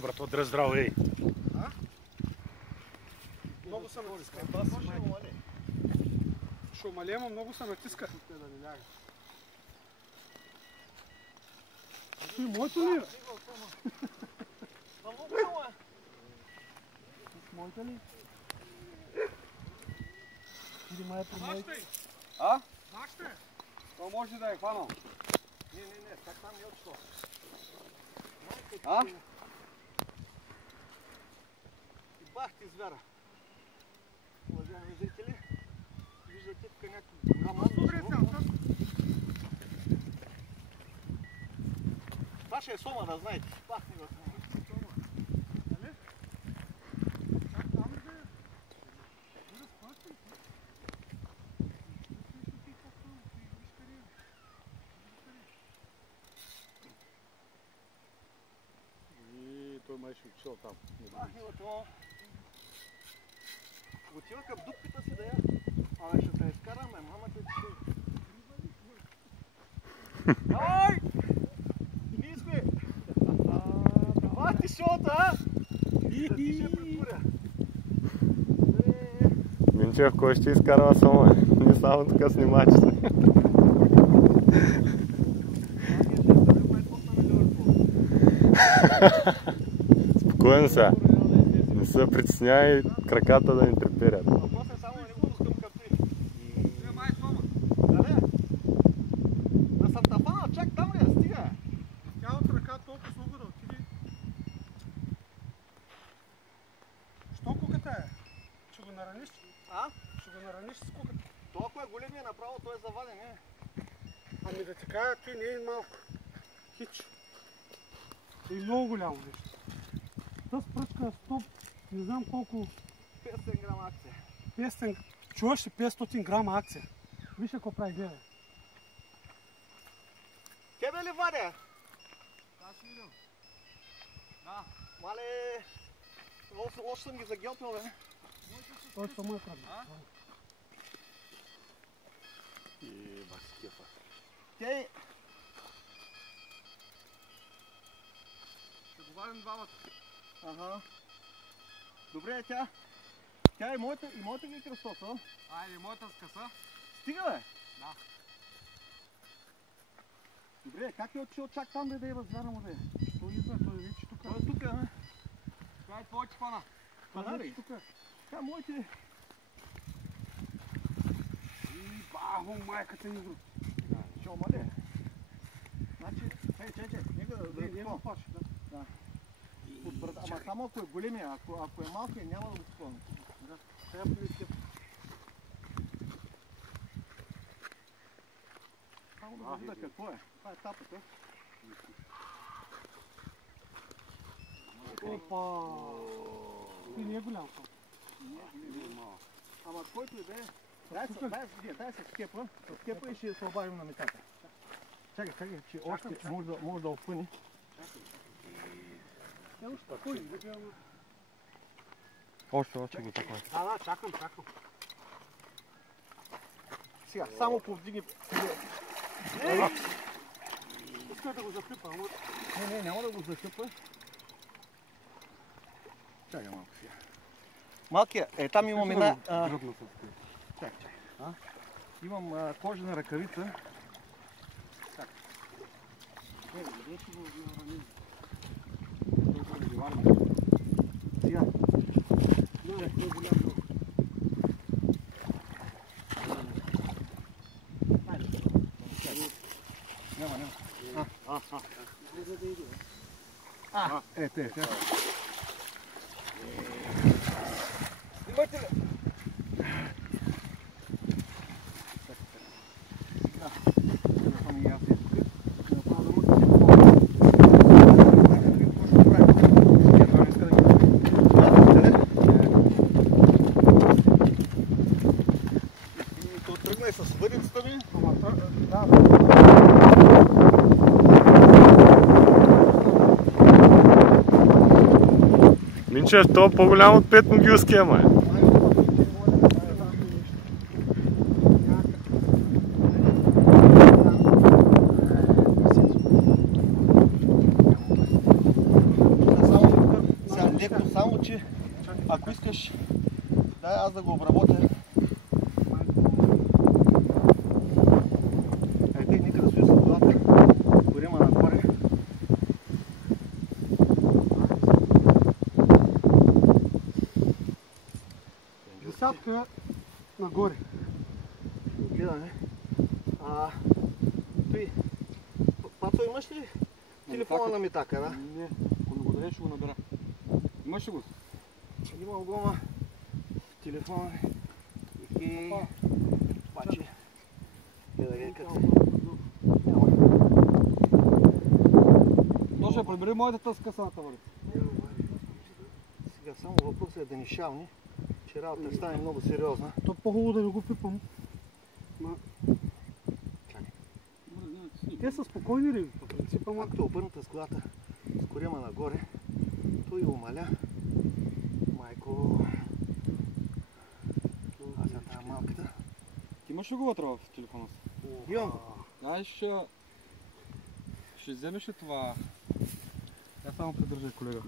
Брато, дръж здраво, ей! Много се натиска. Ще умали, ама много се натиска. И моето ли е? Моето ли? Или май е при моето? А? Наште? То може да е хванал. Не, так там не отшло. А? Бах ти звяра. Уважаеми зрители, виждате тук някакъв грамат. Това ще е сома, да знаете. Бахни в него. Нали? Чак там ли да е? Не разпащай се. И той май ще учил там. Бахни в това. Отива към дупката си да я. Абе ще те изкараме, мама те ще... Давай! Не сме! Това ти шота, а? Да ти ще прекуря. Минчев, кой ще изкарва само? Не само така снимачите. Спокойно сега. Не се притесняй краката да ни треперят. Толкова е големия направо, той е завален, не? Ами да ти кажа, той не е малко. Хич. И много голямо нещо. Та спръчка е 100, не знам колко... 500 грама акция. 500, чуваш ли 500 грама акция? Виж какво прави, гледай. Тебе ли вадя? Да, си видим. Да. Мале... Лошо съм ги загелпил, бе. Той са мой кръг. Баси кефа. Тей... Ще говорим двамата. Ага. Добре, тя. Тя е моята ги е кръстоса. Айде, моята скъса. Стига, бе? Да. Добре, как е отчил чак там, бе, да е възвяра му, бе? Той не знае, той вече тук. Той е тук, бе. Коя е твоите пана? Пана ли? Тя моите... И бахо, майката ни груп. Ще омале. Значи, чай, нека да Не плаши, да. Ама само ако е големия, ако е малкия, няма да го спомня. Сега полетя. Само да видя какво е. Това е тапата. Опа! И не е голям това. Не е малък. Ама който и да е. Дай се скепа. Скепа и ще се обадим на метата. Чакай, че още може да опъни. Кой? Още го така. Да, чакам. Сега, само повдигни... Искай да го захлюпа, ама... Не, няма да го захлюпа. Чакай малко сега. Малкия, там имам една... Чакай. Имам кожена ръкавица. Чакай. Сега. Няма. Ето. Снимате ли? и с въдицата ми. Ама да. Минчев, то е по-голям от Петмогилския, ма е. Само, че ако искаш, дай аз да го обработя. Ей, нека да стои с колата, корема нагоре. Десятка нагоре. Гледаме. Той, Пацо, имаш ли телефона на Митака, да? Не, ако ми го дадеш, ще го набера. Имаш ли го? Имам го, ма телефона и пачи. Гледай като няма. То ще прибери моята тъска самата върви. Сега само въпросът е да ни шални, че работата стане много сериозна. То по-хубаво да не го пипам. Те са спокойни риби, по принципа, ма. Както е обърната с колата с корема нагоре, той умаля. Майко... Аз за тая малката. Ти имаш ли го вътре в телефона си? Имам го. Дай ще вземеш ли това? Я само придържай, колега.